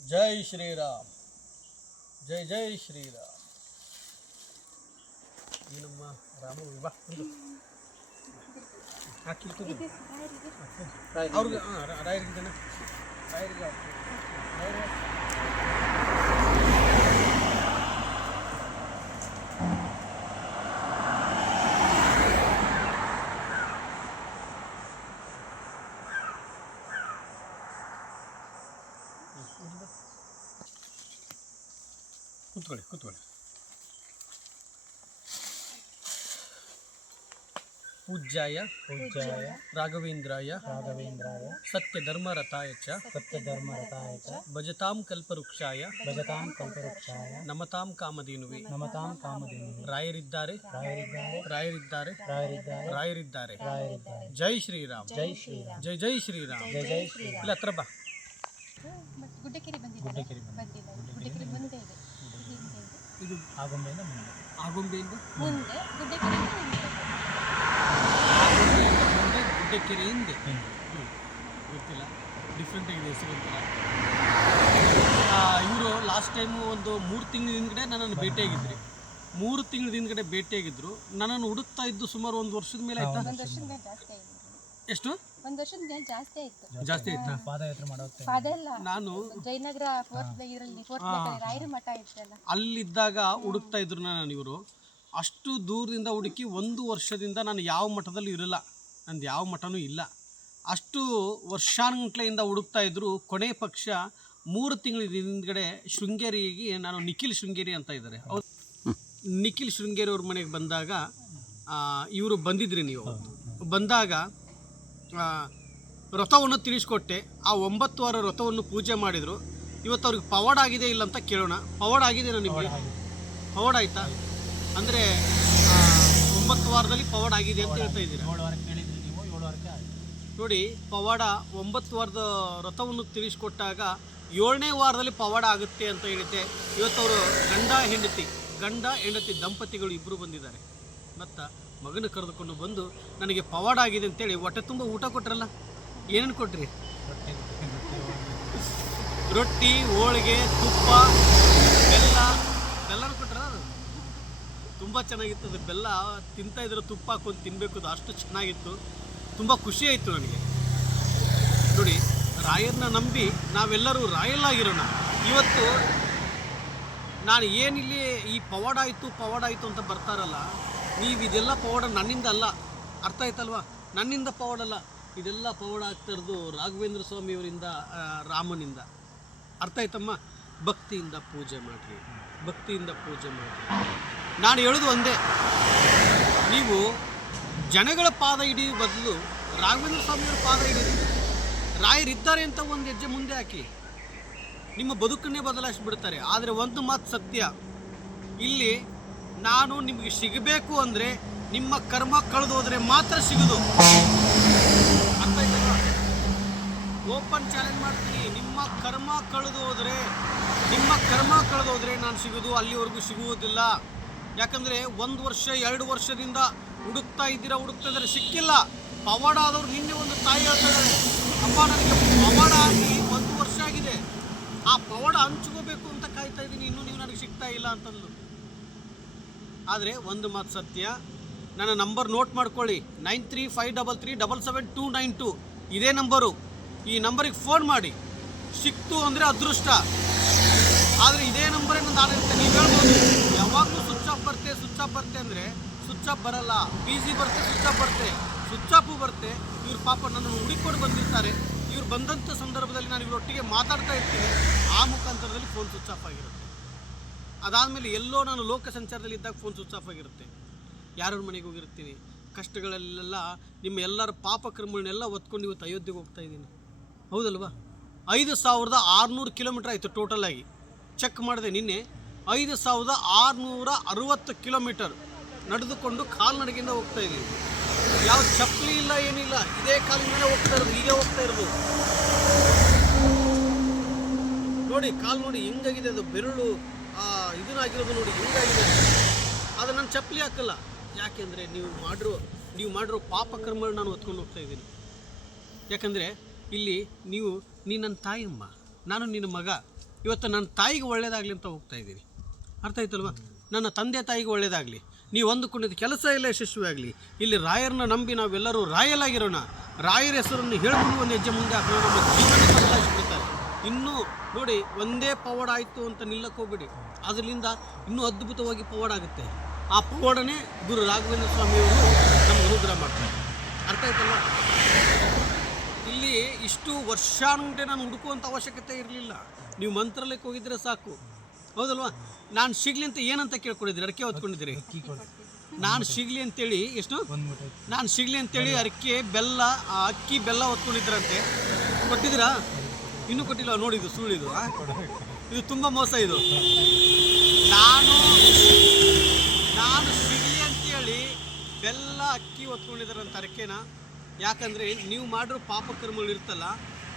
ಜೈ ಶ್ರೀರಾಮ್. ಜೈ ಜೈ ಶ್ರೀರಾಮ್. ಈ ನಮ್ಮ ರಾಮ ಬಾ ಹಾಕಿರ್ತದೆ ಅವ್ರಿಗೆ ರಾಯರಿಗೆ ರಾಯರಿಗೆ ಕೂತ್ಕೊಳ್ಳಿ. ಪೂಜ್ಯಾಯ ರಾಘವೇಂದ್ರಾಯ ಸತ್ಯಧರ್ಮರತಾಯ ಚ ಭಜತಾಂ ಕಲ್ಪವೃಕ್ಷಾಯ ನಮತಾಂ ಕಾಮಧೇನುವೆ. ರಾಯರಿದ್ದಾರೆ. ಜೈ ಶ್ರೀರಾಮ್. ಜೈ ಜೈ ಶ್ರೀರಾಮ್. ಇಲ್ಲ ಹತ್ರ ಬಾ. ಗುಡ್ಡಕೆರೆ ಇದು ಆಗುಂಬೆಯಿಂದ ಮುಂದೆ ಗುಡ್ಡಕೆರೆ ಹಿಂದೆ ಗೊತ್ತಿಲ್ಲ, ಡಿಫ್ರೆಂಟ್ ಆಗಿದೆ ಹೆಸರು ಗೊತ್ತಿಲ್ಲ. ಇವರು ಲಾಸ್ಟ್ ಟೈಮು ಒಂದು 3 ತಿಂಗಳ ಹಿಂದ್ಗಡೆ ನನ್ನನ್ನು ಭೇಟಿಯಾಗಿದ್ರಿ. 3 ತಿಂಗಳ ಹಿಂದ್ಗಡೆ ಭೇಟಿಯಾಗಿದ್ರು. ನನ್ನನ್ನು ಹುಡುಕ್ತಾ ಇದ್ದು ಸುಮಾರು 1 ವರ್ಷದ ಮೇಲೆ ಆಯ್ತಾ? ಎಷ್ಟು? 1 ವರ್ಷದ ಮೇಲೆ ಜಾಸ್ತಿ ಆಯ್ತಾ? ನಾನು ಜಯನಗರ ರಾಯರ ಮಠ ಇತ್ತಲ್ಲ, ಅಲ್ಲಿದ್ದಾಗ ಹುಡುಕ್ತಾ ಇದ್ರು ನಾನು. ಇವರು ಅಷ್ಟು ದೂರದಿಂದ ಹುಡುಕಿ 1 ವರ್ಷದಿಂದ ನಾನು ಯಾವ ಮಠದಲ್ಲೂ ಇರಲ್ಲ, ನಂದು ಯಾವ ಮಠನೂ ಇಲ್ಲ. ಅಷ್ಟು ವರ್ಷಾನುಗಟ್ಲೆಯಿಂದ ಹುಡುಕ್ತಾ ಇದ್ರು. ಕೊನೆ ಪಕ್ಷ 3 ತಿಂಗಳ ಹಿಂದ್ಗಡೆ ಶೃಂಗೇರಿಗೆ ನಾನು ನಿಖಿಲ್ ಶೃಂಗೇರಿ ಅಂತ ಇದ್ದಾರೆ, ಅವ್ರು ನಿಖಿಲ್ ಶೃಂಗೇರಿ ಅವ್ರ ಮನೆಗೆ ಬಂದಾಗ ಇವರು ಬಂದಿದ್ರಿ. ನೀವು ಬಂದಾಗ ವ್ರತವನ್ನು ತಿಳಿಸ್ಕೊಟ್ಟೆ. ಆ 9 ವಾರ ವ್ರತವನ್ನು ಪೂಜೆ ಮಾಡಿದರು. ಇವತ್ತು ಅವ್ರಿಗೆ ಪವಾಡ ಆಗಿದೆ ಇಲ್ಲ ಅಂತ ಕೇಳೋಣ. ಪವಾಡ ಆಗಿದೆ ನಿಮಗೆ? ಪವಾಡ ಆಯ್ತಾ? ಅಂದರೆ 9 ವಾರದಲ್ಲಿ ಪವಾಡ ಆಗಿದೆ ಅಂತ ಹೇಳ್ತಾ ಇದ್ದೀರಾ. ನೋಡಿ, ಪವಾಡ 9 ವಾರದ ವ್ರತವನ್ನು ತಿಳಿಸ್ಕೊಟ್ಟಾಗ 7ನೇ ವಾರದಲ್ಲಿ ಪವಾಡ ಆಗುತ್ತೆ ಅಂತ ಹೇಳಿದ್ದೆ. ಇವತ್ತವರು ಗಂಡ ಹೆಂಡತಿ ದಂಪತಿಗಳು ಇಬ್ಬರು ಬಂದಿದ್ದಾರೆ. ಮತ್ತು ಮಗನ ಕರೆದುಕೊಂಡು ಬಂದು ನನಗೆ ಪವಾಡ ಆಗಿದೆ ಅಂತೇಳಿ ಹೊಟ್ಟೆ ತುಂಬ ಊಟ ಕೊಟ್ರಲ್ಲ. ಏನೇನು ಕೊಟ್ರಿ? ರೊಟ್ಟಿ, ಹೋಳಿಗೆ, ತುಪ್ಪ, ಬೆಲ್ಲನೂ ಕೊಟ್ರ. ಅದು ತುಂಬ ಚೆನ್ನಾಗಿತ್ತು. ಅದು ಬೆಲ್ಲ ತಿಂತಾ ಇದ್ರೆ ತುಪ್ಪ ಹಾಕೊಂಡು ತಿನ್ನಬೇಕು, ಅದು ಅಷ್ಟು ಚೆನ್ನಾಗಿತ್ತು. ತುಂಬ ಖುಷಿ ಆಯಿತು ನನಗೆ. ನೋಡಿ, ರಾಯರನ್ನ ನಂಬಿ ನಾವೆಲ್ಲರೂ ರಾಯಲ್ಲಾಗಿರೋಣ. ಇವತ್ತು ನಾನು ಏನಿಲ್ಲಿ ಈ ಪವಾಡ ಆಯಿತು ಅಂತ ಬರ್ತಾರಲ್ಲ, ನೀವು ಇದೆಲ್ಲ ಪವಾಡ ನನ್ನಿಂದ ಅಲ್ಲ. ಅರ್ಥ ಆಯ್ತಲ್ವಾ? ನನ್ನಿಂದ ಪವಾಡ ಅಲ್ಲ, ಇದೆಲ್ಲ ಪವಾಡ ಆಗ್ತಾ ಇರೋದು ರಾಘವೇಂದ್ರ ಸ್ವಾಮಿಯವರಿಂದ, ರಾಮನಿಂದ. ಅರ್ಥ ಆಯ್ತಮ್ಮ? ಭಕ್ತಿಯಿಂದ ಪೂಜೆ ಮಾಡಿರಿ. ನಾನು ಹೇಳೋದು ಒಂದೇ, ನೀವು ಜನಗಳ ಪಾದ ಹಿಡಿಯುವ ಬದಲು ರಾಘವೇಂದ್ರ ಸ್ವಾಮಿಯವರ ಪಾದ ಹಿಡಿಯಿರಿ. ರಾಯರಿದ್ದಾರೆ ಅಂತ ಒಂದು ಹೆಜ್ಜೆ ಮುಂದೆ ಹಾಕಿ, ನಿಮ್ಮ ಬದುಕನ್ನೇ ಬದಲಾಯಿಸಿಬಿಡ್ತಾರೆ. ಆದರೆ ಒಂದು ಮಾತು ಸತ್ಯ, ಇಲ್ಲಿ ನಾನು ನಿಮಗೆ ಸಿಗಬೇಕು ಅಂದರೆ ನಿಮ್ಮ ಕರ್ಮ ಕಳೆದು ಹೋದರೆ ಮಾತ್ರ ಸಿಗೋದು. ಅರ್ಥ ಆಯ್ತಲ್ವಾ? ಓಪನ್ ಚಾಲೆಂಜ್ ಮಾಡ್ತೀನಿ. ನಿಮ್ಮ ಕರ್ಮ ಕಳೆದು ಹೋದರೆ ನಾನು ಸಿಗೋದು, ಅಲ್ಲಿವರೆಗೂ ಸಿಗುವುದಿಲ್ಲ. ಯಾಕಂದರೆ 1 ವರ್ಷ 2 ವರ್ಷದಿಂದ ಹುಡುಕ್ತಾ ಇದ್ದಾರೆ, ಸಿಕ್ಕಿಲ್ಲ. ಪವಾಡ ಆದವ್ರು ನಿನ್ನೆ ಒಂದು ತಾಯಿ ಹೇಳ್ತಾ ಇದ್ದಾರೆ, ಅಪ್ಪ ನನಗೆ ಪವಾಡ ಆಗಿ 1 ವರ್ಷ ಆಗಿದೆ, ಆ ಪವಾಡ ಹಂಚ್ಕೋಬೇಕು ಅಂತ ಕಾಯ್ತಾ ಇದ್ದೀನಿ, ಇನ್ನೂ ನೀವು ನನಗೆ ಸಿಗ್ತಾ ಇಲ್ಲ ಅಂತಂದು. ಆದರೆ ಒಂದು ಮಾತು ಸತ್ಯ, ನನ್ನ ನಂಬರ್ ನೋಟ್ ಮಾಡ್ಕೊಳ್ಳಿ, 935333779292. ಇದೇ ನಂಬರು. ಈ ನಂಬರಿಗೆ ಫೋನ್ ಮಾಡಿ. ಸಿಕ್ತು ಅಂದರೆ ಅದೃಷ್ಟ. ಆದರೆ ಇದೇ ನಂಬರೇ ನಾನು ಆಡಿರುತ್ತೆ. ನೀವು ಹೇಳ್ಬೋದು ಯಾವಾಗಲೂ ಸ್ವಿಚ್ ಆಫ್ ಬರುತ್ತೆ ಅಂದರೆ ಸ್ವಿಚ್ ಆಫ್ ಬರಲ್ಲ. ಬಿಸಿ ಬರುತ್ತೆ, ಸ್ವಿಚ್ ಆಫು ಬರುತ್ತೆ. ಇವ್ರು ಪಾಪ ನನ್ನನ್ನು ಹುಡುಕೊಂಡು ಬಂದಿರ್ತಾರೆ. ಇವ್ರು ಬಂದಂಥ ಸಂದರ್ಭದಲ್ಲಿ ನಾನು ಇವರೊಟ್ಟಿಗೆ ಮಾತಾಡ್ತಾ ಇರ್ತೀನಿ. ಆ ಮುಖಾಂತರದಲ್ಲಿ ಫೋನ್ ಸ್ವಿಚ್ ಆಫ್ ಆಗಿರುತ್ತೆ. ಅದಾದಮೇಲೆ ಎಲ್ಲೋ ನಾನು ಲೋಕ ಸಂಚಾರದಲ್ಲಿ ಇದ್ದಾಗ ಫೋನ್ ಸ್ವಿಚ್ ಆಫ್ ಆಗಿರುತ್ತೆ. ಯಾರ್ಯಾರ ಮನೆಗೆ ಹೋಗಿರ್ತೀನಿ, ಕಷ್ಟಗಳಲ್ಲೆಲ್ಲ ನಿಮ್ಮ ಎಲ್ಲರ ಪಾಪಕರ್ಮಗಳನ್ನೆಲ್ಲ ಹೊತ್ಕೊಂಡು ಇವತ್ತು ಅಯೋಧ್ಯೆಗೆ ಹೋಗ್ತಾ ಇದ್ದೀನಿ. ಹೌದಲ್ವಾ? 5600 ಕಿಲೋಮೀಟ್ರ್ ಆಯಿತು ಟೋಟಲ್ ಆಗಿ. ಚೆಕ್ ಮಾಡಿದೆ ನಿನ್ನೆ. 5660 ಕಿಲೋಮೀಟರ್ ನಡೆದುಕೊಂಡು ಕಾಲ್ನಡಿಗೆಯಿಂದ ಹೋಗ್ತಾ ಇದ್ದೀವಿ. ಯಾವ ಚಪ್ಪಲಿ ಇಲ್ಲ, ಏನಿಲ್ಲ, ಇದೇ ಕಾಲಿಂದಲೇ ಹೋಗ್ತಾ ಇರೋದು. ನೋಡಿ, ಕಾಲು ನೋಡಿ ಹೆಂಗಾಗಿದೆ, ಅದು ಬೆರಳು ಇದನ್ನಾಗಿರೋದು ನೋಡಿ ಹೆಂಗಾಗಿದೆ. ಅದು ನಾನು ಚಪ್ಪಲಿ ಹಾಕಲ್ಲ. ಯಾಕೆಂದರೆ ನೀವು ಮಾಡಿರೋ ಪಾಪಕರ್ಮಗಳು ನಾನು ಹೊತ್ಕೊಂಡು ಹೋಗ್ತಾ ಇದ್ದೀನಿ. ಯಾಕಂದರೆ ಇಲ್ಲಿ ನೀನು ನನ್ನ ತಾಯಮ್ಮ, ನಾನು ನಿನ್ನ ಮಗ. ಇವತ್ತು ನನ್ನ ತಾಯಿಗೆ ಒಳ್ಳೇದಾಗಲಿ ಅಂತ ಹೋಗ್ತಾ ಇದ್ದೀನಿ. ಅರ್ಥ ಆಯ್ತಲ್ವ? ನನ್ನ ತಂದೆ ತಾಯಿಗೆ ಒಳ್ಳೇದಾಗಲಿ, ನೀವು ಅಂದುಕೊಂಡಿದ್ದ ಕೆಲಸ ಎಲ್ಲ ಯಶಸ್ವಿ ಆಗಲಿ. ಇಲ್ಲಿ ರಾಯರನ್ನ ನಂಬಿ ನಾವೆಲ್ಲರೂ ರಾಯಲಾಗಿರೋಣ. ರಾಯರ ಹೆಸರನ್ನು ಹೇಳ್ಕೊಂಡು ಒಂದು ಹೆಜ್ಜೆ ಮುಂದೆ ಹಾಕೋಣ. ನಮ್ಮ ಜೀವನ ಬದಲಾಯಿಸ್ಬಿಡ್ತಾರೆ. ಇನ್ನೂ ನೋಡಿ, ಒಂದೇ ಪವಾಡ ಆಯಿತು ಅಂತ ನಿಲ್ಲಕ್ಕೆ ಹೋಗ್ಬೇಡಿ. ಅದರಿಂದ ಇನ್ನೂ ಅದ್ಭುತವಾಗಿ ಪವಾಡ ಆಗುತ್ತೆ. ಆ ಪವಾಡನೇ ಗುರು ರಾಘವೇಂದ್ರ ಸ್ವಾಮಿಯವರು ನಮ್ಗೆ ಅನುಗ್ರಹ ಮಾಡ್ತಾರೆ. ಅರ್ಥ ಆಯ್ತಲ್ವ? ಇಲ್ಲಿ ಇಷ್ಟು ವರ್ಷಾನುಂಟೆ ನಾನು ಹುಡುಕುವಂಥ ಅವಶ್ಯಕತೆ ಇರಲಿಲ್ಲ. ನೀವು ಮಂತ್ರಾಲಯಕ್ಕೆ ಹೋಗಿದ್ರೆ ಸಾಕು, ಹೌದಲ್ವಾ? ನಾನು ಸಿಗಲಿ ಅಂತ ಏನಂತ ಕೇಳ್ಕೊಂಡಿದ್ದೀರಿ? ಅಡಿಕೆ ಹೊತ್ಕೊಂಡಿದ್ದೀರಿ. ನಾನು ಸಿಗಲಿ ಅಂತೇಳಿ ಎಷ್ಟು ನಾನು ಸಿಗಲಿ ಅಂತೇಳಿ ಅಡಿಕೆ ಬೆಲ್ಲ, ಅಕ್ಕಿ ಬೆಲ್ಲ ಹೊತ್ಕೊಂಡಿದ್ರಂತೆ. ಕೊಟ್ಟಿದ್ದೀರಾ? ಇನ್ನೂ ಕೊಟ್ಟಿಲ್ಲ. ನೋಡಿದ್ದು ಸುಳ್ಳಿದು, ಇದು ತುಂಬ ಮೋಸ. ಇದು ನಾನು ಸಿಗಲಿ ಅಂತೇಳಿ ಬೆಲ್ಲ ಅಕ್ಕಿ ಹೊತ್ಕೊಂಡಿದ್ದಾರಂತ ಅಡಿಕೆನ. ಯಾಕಂದರೆ ನೀವು ಮಾಡಿರೋ ಪಾಪಕರ್ಮಗಳು ಇರ್ತಲ್ಲ,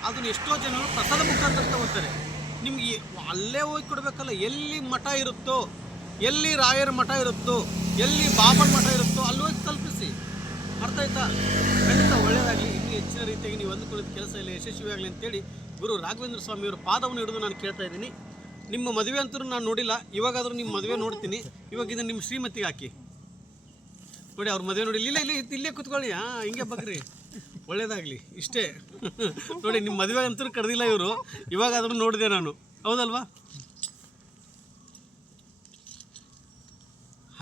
ಅದನ್ನು ಎಷ್ಟೋ ಜನರು ಪ್ರಸಾದ ಮುಖಾಂತರ ತಗೋತಾರೆ. ನಿಮ್ಗೆ ಅಲ್ಲೇ ಹೋಗಿ ಕೊಡಬೇಕಲ್ಲ. ಎಲ್ಲಿ ಮಠ ಇರುತ್ತೋ, ಎಲ್ಲಿ ರಾಯರ ಮಠ ಇರುತ್ತೋ, ಎಲ್ಲಿ ಬಾಬನ ಮಠ ಇರುತ್ತೋ ಅಲ್ಲಿ ಹೋಗಿ ತಲುಪಿಸಿ. ಅರ್ಥ ಆಯ್ತಾ? ಖಂಡಿತ ಒಳ್ಳೆಯದಾಗಲಿ. ಇನ್ನೂ ಹೆಚ್ಚಿನ ರೀತಿಯಾಗಿ ನೀವು ಅಂದುಕೊಳ್ಳೋದು ಕೆಲಸ ಎಲ್ಲ ಯಶಸ್ವಿ ಆಗಲಿ ಅಂತೇಳಿ ಗುರು ರಾಘವೇಂದ್ರ ಸ್ವಾಮಿಯವರು ಪಾದವನ್ನು ಹಿಡಿದು ನಾನು ಕೇಳ್ತಾ ಇದ್ದೀನಿ. ನಿಮ್ಮ ಮದುವೆ ಅಂತೂ ನಾನು ನೋಡಿಲ್ಲ, ಇವಾಗಾದರೂ ನಿಮ್ಮ ಮದುವೆ ನೋಡ್ತೀನಿ. ಇವಾಗ ಇದನ್ನು ನಿಮ್ಮ ಶ್ರೀಮತಿಗೆ ಹಾಕಿ ನೋಡಿ. ಅವ್ರ ಮದುವೆ ನೋಡಿ. ಇಲ್ಲೇ ಕೂತ್ಕೊಳ್ಳಿ. ಹಿಂಗೆ ಬಗ್ರಿ. ಒಳ್ಳೇದಾಗಲಿ. ಇಷ್ಟೇ ನೋಡಿ, ನಿಮ್ಮ ಮದುವೆ ಅಂತೂ ಕರೆದಿಲ್ಲ ಇವರು, ಇವಾಗಾದ್ರೂ ನೋಡಿದೆ ನಾನು, ಹೌದಲ್ವಾ?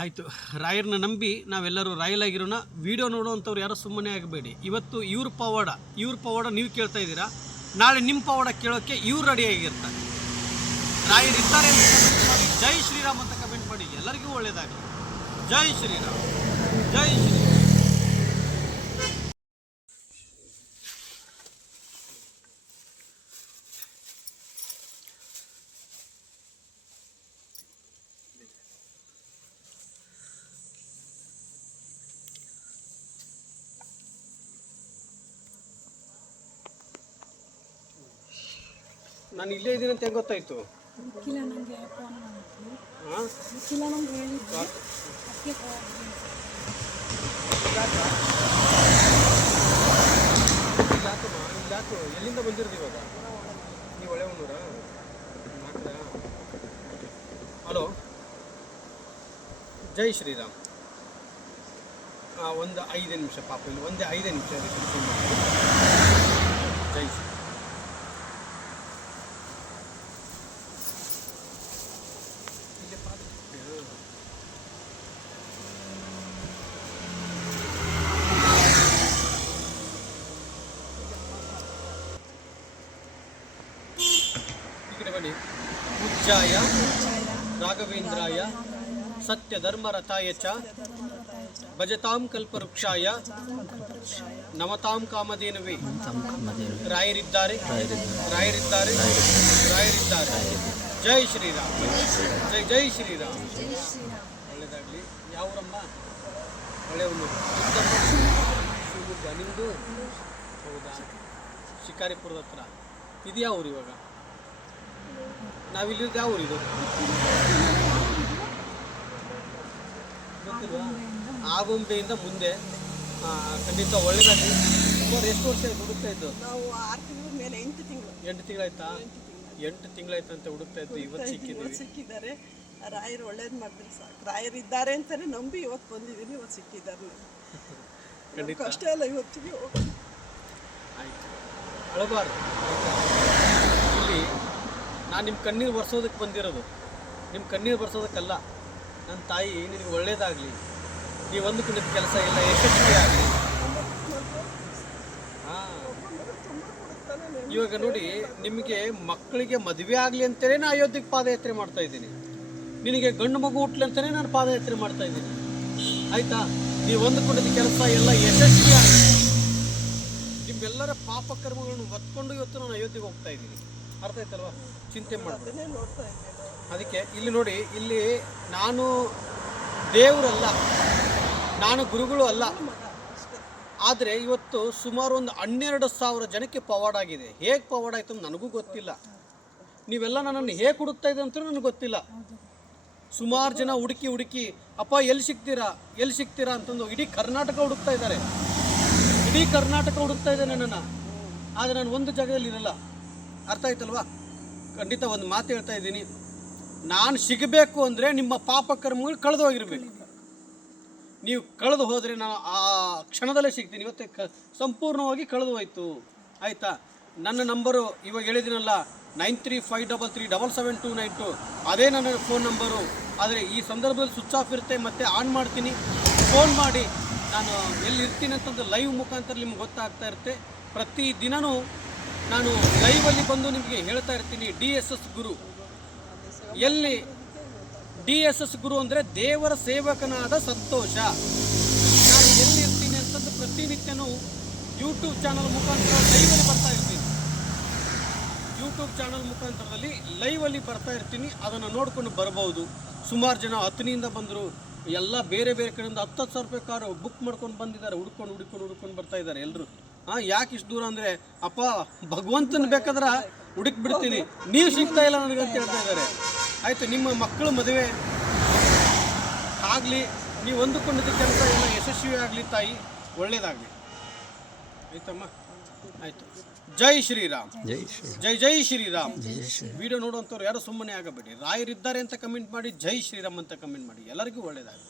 ಆಯಿತು. ರಾಯರನ್ನ ನಂಬಿ ನಾವೆಲ್ಲರೂ ರಾಯಲಾಗಿರೋಣ. ವಿಡಿಯೋ ನೋಡುವಂಥವ್ರು ಯಾರೋ ಸುಮ್ಮನೆ ಆಗಬೇಡಿ. ಇವತ್ತು ಇವ್ರ ಪವಾಡ ನೀವು ಕೇಳ್ತಾ ಇದ್ದೀರಾ. ನಾಳೆ ನಿಮ್ಮ ಪವಾಡ ಕೇಳೋಕ್ಕೆ ಇವ್ರು ರೆಡಿಯಾಗಿರ್ತಾರೆ. ರಾಯರು ಇದ್ದಾರೆ ಅಂತ ಕಮೆಂಟ್ ಮಾಡಿ. ಜೈ ಶ್ರೀರಾಮ್ ಅಂತ ಕಮೆಂಟ್ ಮಾಡಿ. ಎಲ್ಲರಿಗೂ ಒಳ್ಳೆಯದಾಗಲಿ. ಜೈ ಶ್ರೀರಾಮ್, ಜೈ ಶ್ರೀರಾಮ್. ನಾನು ಇಲ್ಲೇ ಇದ್ದೀನಿ ಅಂತ ಹೆಂಗೆ ಗೊತ್ತಾಯ್ತು? ಗೊತ್ತಿಲ್ಲ ನನಗೆ. ಫೋನ್ ಮಾಡಿದ್ರು. ಹಾಂ, ಗೊತ್ತಿಲ್ಲ ನನಗೆ ಹೇಳಿದ್ರು. ಅದಕ್ಕೆ ಯಾಕೆ ಎಲ್ಲಿಂದ ಬಂದಿರೋದು ಇವಾಗ? ನೀವು ಒಳ್ಳೆಯವನೂರಾ? ಮಾತ್ರ. ಹಲೋ, ಜೈ ಶ್ರೀರಾಮ್. ಒಂದು 5 ನಿಮಿಷ ಪಾಪ, ಇಲ್ಲಿ ಒಂದೇ 5 ನಿಮಿಷ. ಜೈ ಶ್ರೀ. ಪೂಜ್ಯಾಯ ರಾಘವೇಂದ್ರಾಯ ಸತ್ಯಧರ್ಮರಥಾಯ ಚ ಭಜತಾಂ ಕಲ್ಪವೃಕ್ಷಾಯ ನಮತಾಂ ಕಾಮಧೇನವೇ. ರಾಯರಿದ್ದಾರೆ, ರಾಯರಿದ್ದಾರೆ, ರಾಯರಿದ್ದಾರೆ. ಜೈ ಶ್ರೀರಾಮ್, ಜೈ ಜೈ ಶ್ರೀರಾಮ್. ಒಳ್ಳೆಯದಾಗಲಿ. ಯಾವೂರಮ್ಮ? ಒಳ್ಳೆಯವನು. ಶಿವಮೊಗ್ಗ. ನಿಮ್ಮದು? ಹೌದಾ? ಶಿಕಾರಿಪುರದ ಹತ್ರ. ಇದು ಯಾವ ಊರು ಇವಾಗ? ನಾವಿಲ್ಲಿದ್ದು ಯಾವ ಊರಿದು? ಗೊತ್ತಿಲ್ವಾ? ಆಗುಂಬೆಯಿಂದ ಮುಂದೆ. ಖಂಡಿತ ಒಳ್ಳೆಯದಾಗಲಿ. ಸುಮಾರು ಎಷ್ಟು ವರ್ಷ ಆಯ್ತು ಹುಡುಕ್ತಾ ಇದ್ದು? ನಾವು 6 ತಿಂಗಳ ಮೇಲೆ 8 ತಿಂಗಳು. 8 ತಿಂಗಳಾಯ್ತಾ? 8 ತಿಂಗಳಾಯ್ತು ಅಂತ ಹುಡುಕ್ತಾ ಇದ್ದು. ಇವತ್ತು ಸಿಕ್ಕಿದ್ದಾರೆ. ರಾಯರು ಒಳ್ಳೇದು ಮಾಡಿದ್ರೆ ಸಾಕು. ರಾಯರು ಇದ್ದಾರೆ ಅಂತಾನೆ ನಂಬಿ ಇವತ್ತು ಬಂದಿದ್ದೀನಿ. ಇವತ್ತು ಸಿಕ್ಕಿದ್ದಾರೆ. ಖಂಡಿತ ಕಷ್ಟ ಎಲ್ಲ ಇವತ್ತಿಗೆ ಆಯ್ತು. ಅಳಬಾರ್ದು. ಇಲ್ಲಿ ನಾನು ನಿಮ್ಮ ಕಣ್ಣೀರು ಬರ್ಸೋದಕ್ಕೆ ಬಂದಿರೋದು, ನಿಮ್ಮ ಕಣ್ಣೀರು ಬರ್ಸೋದಕ್ಕಲ್ಲ. ನನ್ನ ತಾಯಿ ನಿನಗೆ ಒಳ್ಳೇದಾಗಲಿ, ನೀವು ಅಂದುಕೊಂಡಿದ್ದ ಕೆಲಸ ಎಲ್ಲ ಯಶಸ್ವಿ ಆಗಲಿ. ಹಾಂ, ಇವಾಗ ನೋಡಿ, ನಿಮಗೆ ಮಕ್ಕಳಿಗೆ ಮದುವೆ ಆಗಲಿ ಅಂತಲೇ ನಾನು ಅಯೋಧ್ಯೆಗೆ ಪಾದಯಾತ್ರೆ ಮಾಡ್ತಾ ಇದ್ದೀನಿ. ನಿನಗೆ ಗಂಡು ಮಗು ಹುಟ್ಟಲಿ ಅಂತಲೇ ನಾನು ಪಾದಯಾತ್ರೆ ಮಾಡ್ತಾ ಇದ್ದೀನಿ. ಆಯಿತಾ? ನೀವು ಅಂದುಕೊಂಡಿದ್ದ ಕೆಲಸ ಎಲ್ಲ ಯಶಸ್ವಿ ಆಗಲಿ. ನಿಮ್ಮೆಲ್ಲರ ಪಾಪಕರ್ಮಗಳನ್ನು ಹೊತ್ಕೊಂಡು ಇವತ್ತು ನಾನು ಅಯೋಧ್ಯೆಗೆ ಹೋಗ್ತಾ ಇದ್ದೀನಿ. ಅರ್ಥ ಆಯ್ತಲ್ವಾ? ಚಿಂತೆ ಮಾಡ್ತೀನಿ. ಅದಕ್ಕೆ ಇಲ್ಲಿ ನೋಡಿ, ಇಲ್ಲಿ ನಾನು ದೇವರಲ್ಲ, ನಾನು ಗುರುಗಳು ಅಲ್ಲ. ಆದರೆ ಇವತ್ತು ಸುಮಾರು ಒಂದು 12,000 ಜನಕ್ಕೆ ಪವಾಡ ಆಗಿದೆ. ಹೇಗೆ ಪವಾಡ ಆಯಿತು ಅಂತ ನನಗೂ ಗೊತ್ತಿಲ್ಲ. ನೀವೆಲ್ಲ ನನ್ನನ್ನು ಹೇಗೆ ಹುಡುಕ್ತಾ ಇದೆ ಅಂತಲೂ ನನಗೆ ಗೊತ್ತಿಲ್ಲ. ಸುಮಾರು ಜನ ಹುಡುಕಿ ಅಪ್ಪ ಎಲ್ಲಿ ಸಿಗ್ತೀರಾ ಅಂತಂದು ಇಡೀ ಕರ್ನಾಟಕ ಹುಡುಕ್ತಾ ಇದ್ದಾರೆ. ಇಡೀ ಕರ್ನಾಟಕ ಹುಡುಕ್ತಾ ಇದೆ ನನ್ನನ್ನು. ಆದರೆ ನಾನು ಒಂದು ಜಾಗದಲ್ಲಿ ಇರಲ್ಲ. ಅರ್ಥ ಆಯ್ತಲ್ವಾ? ಖಂಡಿತ ಒಂದು ಮಾತು ಹೇಳ್ತಾ ಇದ್ದೀನಿ, ನಾನು ಸಿಗಬೇಕು ಅಂದರೆ ನಿಮ್ಮ ಪಾಪ ಕರ್ಮಗಳು ಕಳೆದು ಹೋಗಿರ್ಬೇಕು. ನೀವು ಕಳೆದು ಹೋದರೆ ನಾನು ಆ ಕ್ಷಣದಲ್ಲೇ ಸಿಗ್ತೀನಿ. ಇವತ್ತು ಸಂಪೂರ್ಣವಾಗಿ ಕಳೆದು ಹೋಯ್ತು, ಆಯಿತಾ? ನನ್ನ ನಂಬರು ಇವಾಗ ಹೇಳಿದ್ದೀನಲ್ಲ, 935333779292, ಅದೇ ನನ್ನ ಫೋನ್ ನಂಬರು. ಆದರೆ ಈ ಸಂದರ್ಭದಲ್ಲಿ ಸ್ವಿಚ್ ಆಫ್ ಇರುತ್ತೆ, ಮತ್ತೆ ಆನ್ ಮಾಡ್ತೀನಿ. ಫೋನ್ ಮಾಡಿ, ನಾನು ಎಲ್ಲಿರ್ತೀನಿ ಅಂತಂದು ಲೈವ್ ಮುಖಾಂತರ ನಿಮ್ಗೆ ಗೊತ್ತಾಗ್ತಾ ಇರುತ್ತೆ. ಪ್ರತಿ ದಿನವೂ ನಾನು ಲೈವಲ್ಲಿ ಬಂದು ನಿಮಗೆ ಹೇಳ್ತಾ ಇರ್ತೀನಿ. DSS ಗುರು ಎಲ್ಲಿ? DSS ಗುರು ಅಂದರೆ ದೇವರ ಸೇವಕನಾದ ಸಂತೋಷ. ನಾನು ಎಲ್ಲಿರ್ತೀನಿ ಅಂತಂದು ಪ್ರತಿನಿತ್ಯನೂ ಯೂಟ್ಯೂಬ್ ಚಾನಲ್ ಮುಖಾಂತರ ಲೈವಲ್ಲಿ ಬರ್ತಾ ಇರ್ತೀನಿ. ಯೂಟ್ಯೂಬ್ ಚಾನಲ್ ಮುಖಾಂತರದಲ್ಲಿ ಲೈವಲ್ಲಿ ಬರ್ತಾ ಇರ್ತೀನಿ. ಅದನ್ನು ನೋಡ್ಕೊಂಡು ಬರ್ಬೋದು. ಸುಮಾರು ಜನ ಹತ್ತನಿಂದ ಬಂದರು, ಎಲ್ಲ ಬೇರೆ ಬೇರೆ ಕಡೆಯಿಂದ 10,000 ರೂಪಾಯಿ ಕಾರು ಬುಕ್ ಮಾಡ್ಕೊಂಡು ಬಂದಿದ್ದಾರೆ. ಹುಡ್ಕೊಂಡು ಬರ್ತಾ ಇದ್ದಾರೆ ಎಲ್ಲರೂ. ಯಾಕೆ ಇಷ್ಟು ದೂರ ಅಂದರೆ, ಅಪ್ಪ ಭಗವಂತನ ಬೇಕಾದ್ರೆ ಹುಡುಕ್ಬಿಡ್ತೀನಿ, ನೀವು ಸಿಗ್ತಾ ಇಲ್ಲ ನನಗೆ ಅಂತ ಹೇಳ್ತಾ ಇದ್ದಾರೆ. ಆಯಿತು, ನಿಮ್ಮ ಮಕ್ಕಳು ಮದುವೆ ಆಗಲಿ, ನೀವು ಅಂದುಕೊಂಡಿದ್ದ ಕೆಲಸ ಎಲ್ಲ ಯಶಸ್ವಿ ಆಗಲಿ ತಾಯಿ, ಒಳ್ಳೇದಾಗಲಿ. ಆಯ್ತಮ್ಮ, ಆಯಿತು. ಜೈ ಶ್ರೀರಾಮ್, ಜೈ ಶ್ರೀರಾಮ್. ವಿಡಿಯೋ ನೋಡುವಂಥವ್ರು ಯಾರು ಸುಮ್ಮನೆ ಆಗಬೇಡಿ. ರಾಯರಿದ್ದಾರೆ ಅಂತ ಕಮೆಂಟ್ ಮಾಡಿ, ಜೈ ಶ್ರೀರಾಮ್ ಅಂತ ಕಮೆಂಟ್ ಮಾಡಿ. ಎಲ್ಲರಿಗೂ ಒಳ್ಳೇದಾಗಲಿ.